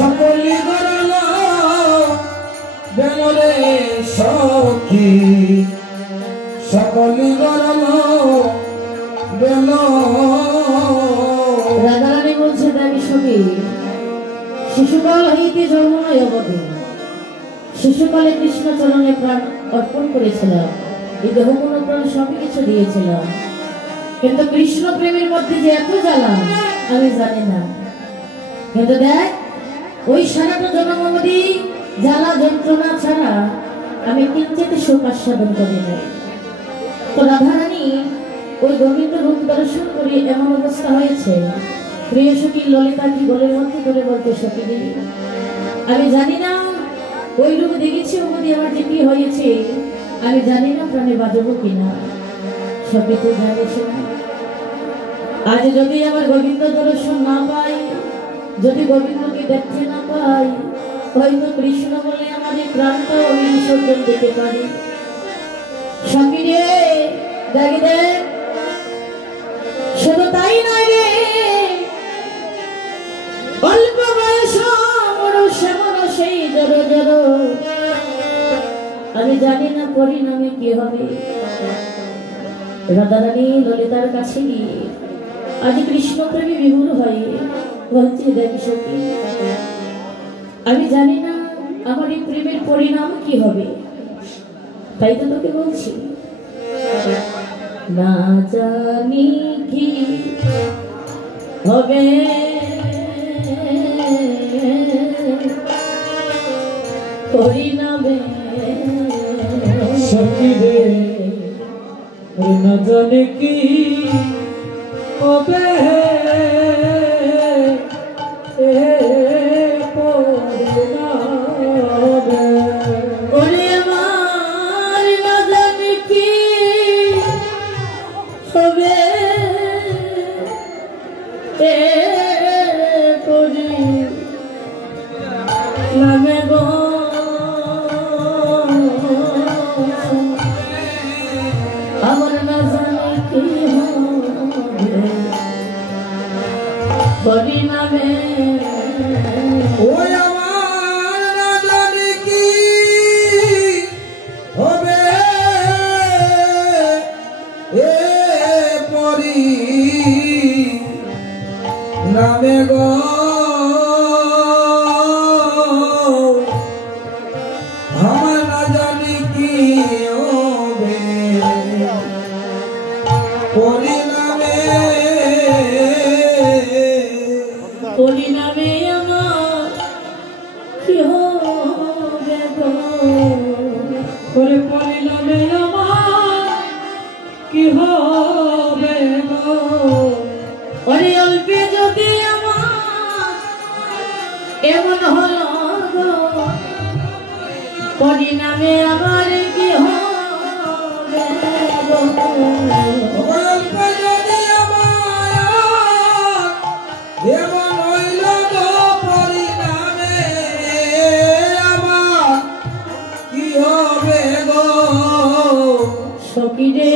সকলি গরল বেলরে সখী সকলি গরল বেল। রাধারানী বলছে দেবী সখী, শিশুকাল হইতে জন্ম নয় অবধি শিশুকালে কৃষ্ণ চরণে প্রাণ অর্পণ করেছিলাম, এই দেহ মন প্রাণ সবই কিছু দিয়েছিলাম, কিন্তু কৃষ্ণ প্রেমের মধ্যে যে এত জ্বালা আমি জানি না। কিন্তু দেখ, ওই সারাটা জন্ম অবধি জ্বালা যন্ত্রণা ছাড়া আমি কিঞ্চিত সুখ আস্বাদন করি নাই। তো রাধারানী ওই গোবিন্দ রূপ দর্শন করে এমন অবস্থা হয়েছে, প্রিয় সখী ললিতা কি গোলের মধ্যে করে বলতে, সখী আমি জানি না ওই রূপ দেখেছি অবধি আমার যে কি হয়েছে আমি জানি না প্রাণে বাজবো কিনা। সখী তো জানিস না, আজ যদি আমার গোবিন্দ দর্শন না পাই, যদি গোবিন্দকে দেখতে না পাই, হয়তো কৃষ্ণ বলে আমার এই প্রাণটা আমি বিসর্জন দিতে পারি। সখী রে দেখ দেখ, শুধু তাই নয় রে, অল্প বয়স শ্যামল সেই জড় জড়, আমি জানি না পরিণামে কি হবে। রাধারানী ললিতার কাছে গিয়ে আজ কৃষ্ণ প্রেমী বিভোর হয়ে বলছে, দেখ সখী আমি জানি না আমার এই প্রেমের পরিণাম কি হবে, তাই তো তোকে বলছি। না জানি কি হবে পরিণামে, সখী রে না জানি কি হবে ওরে আমার না জানি কি হবে পরিণামে গো, আমার না জানি কি হবে পরিণামে। ওই আমার না জানি কি হবে এ পরিণামে গো, আমার না জানি কি হবে পরিণামে। পরিণামে আমার কি হবে গো, ওরে পরিণামে আমার কি হবে গো, ওরে অল্পে যদি আমার এমন হলো গো, পরিণামে আমার কি হবে গো। অল্প যদি আমার এমন হইল গো, পরিণামে আমার কি হবে গো। সখী রে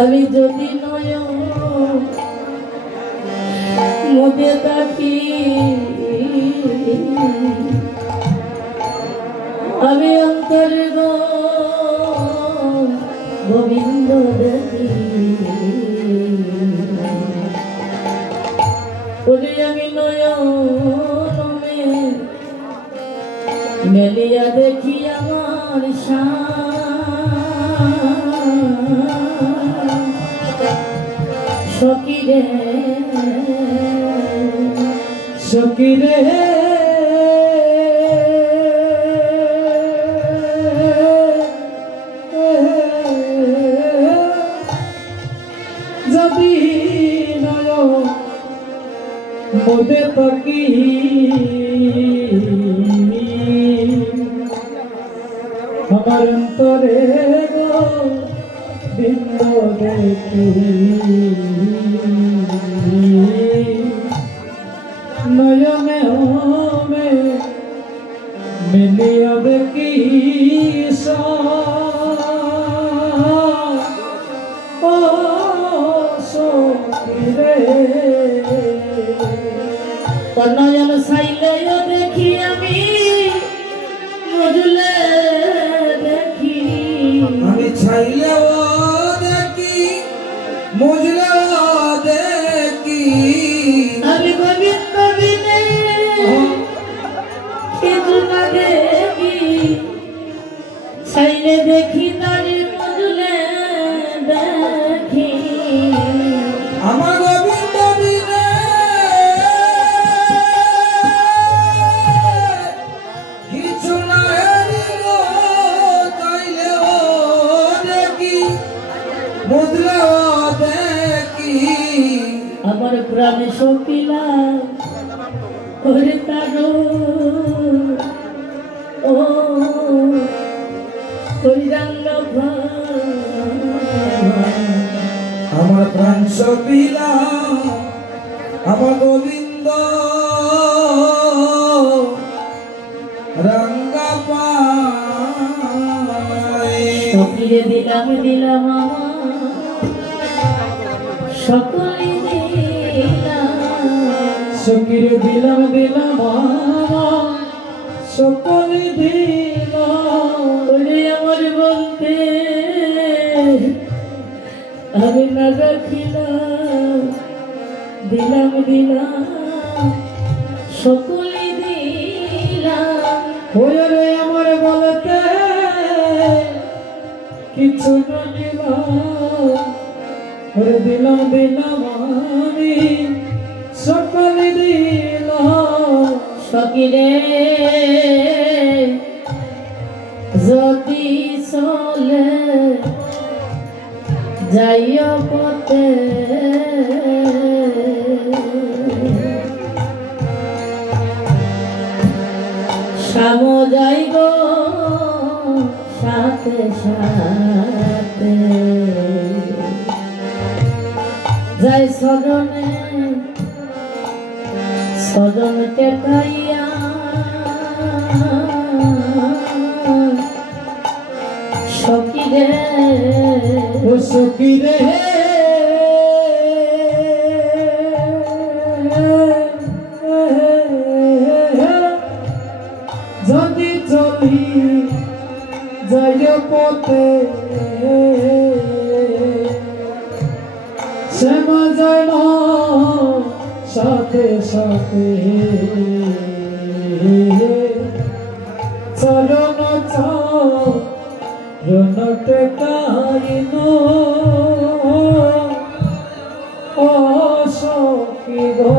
আমি যদি নয় মধ্যে থাকি, আমি অন্তর গো গোবিন্দ দেখি, ওরে আমি নয়নে মেলিয়া দেখি আমার সখী রে, সখী রে যদি নয় মোদে তাকি, আমার অন্তরে গো বিন্দ দেখি, নয়নে হবে মিলিয়া দেখি দিলে দেখি তারি মজলে দেখি আমার গোবিন্দ দিলে কিছু না চাইলেও দেখি মুদ্রাও দেখি আমার প্রাণে সপিলা করে তারো ও আমার প্রাণ সপিলা আমার গোবিন্দ রঙ্গা পায়ে দিলাম দিলাম সকলে সকিরে দিলাম দিলাম সকলে দিলাম আমার বলতে আমি না রাখিলাম দিলাম দিলাম সকলে দিলাম ওরে আমার বলতে কিছু না দিলাম ওরে দিলাম দিলাম আমি সকলে দিলাম সকিরে যদি চলে যাইও পথে শাম যাইব সাথে সাথে যাই সজনে সজন টেকাইয়া সকিরে ও সকিরে যদি চলি যাই পথে শ্যামা যায় না সাথে সাথে চরণ চরণ টেকাইন ও সখী গো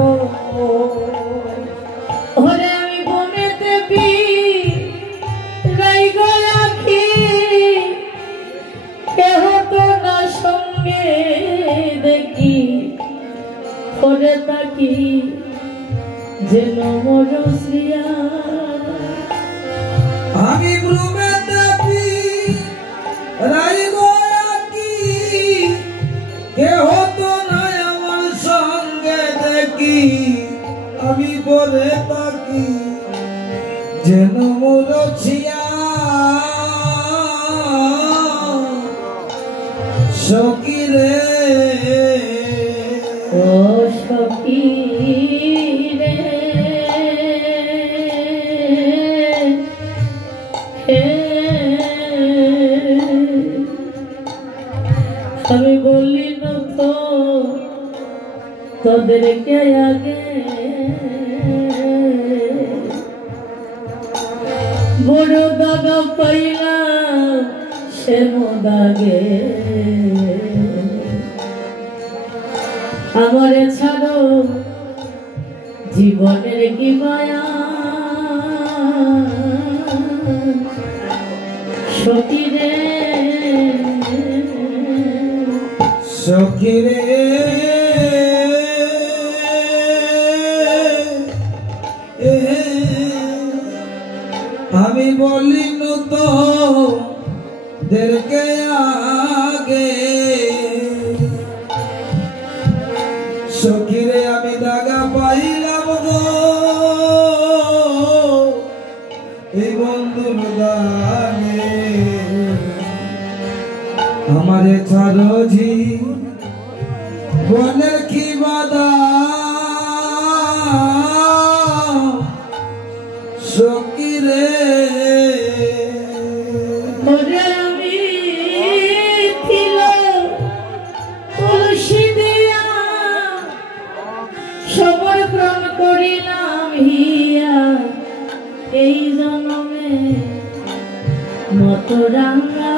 ওরে আমি বনেতে বি রাই গো রাখি কেহ তো না সঙ্গে দেখি ওরে তাকি যেন মরশ্রিয়া আমি ভ্রমে দেবী রাই গোয়াকি কেহ তো নাই আমার সঙ্গে দেখি আমি বলে থাকি যেন মরছিয়া সকিরে ও সখী রে আমি বলি না তো তোদেরকে আগে বড় দাগা পাইলাম সে মোদাগে আমারে ছাড়ো জীবনের কি মায়া সখীরে সকিরে আমি বলি তো দেরকে আগে সকিরে আমি দাগা পাইলাম গো এই বন্ধুর দাগে আমারে ছাড়ো ঝি বলে কি বাদা সকিরে ওরে আমি ছিল তুলসী দিয়া সমর্পণ করিলাম হিয়া এই জন্মে কত রাঙা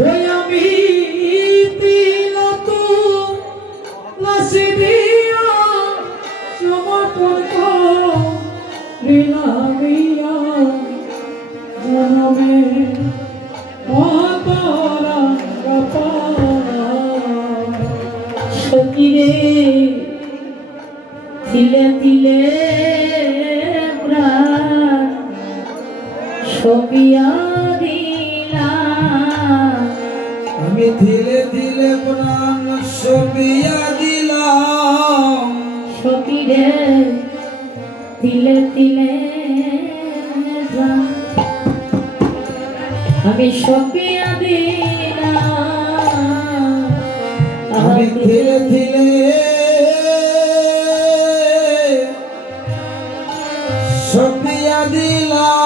ওই আমি তিলত লাসি দিয়া সমর্পণ করিলামিয়া জনমে অতরা কপালা সকিরে তিলে তিলে প্রাণ সপিয়া দিলাম আমি ধীরে ধীরে প্রাণ সপিয়া দিলাম সকিরে তিলে তিলে প্রাণ আমি সপিয়া দিলাম আমি ধীরে ধীরে সপিয়া দিলাম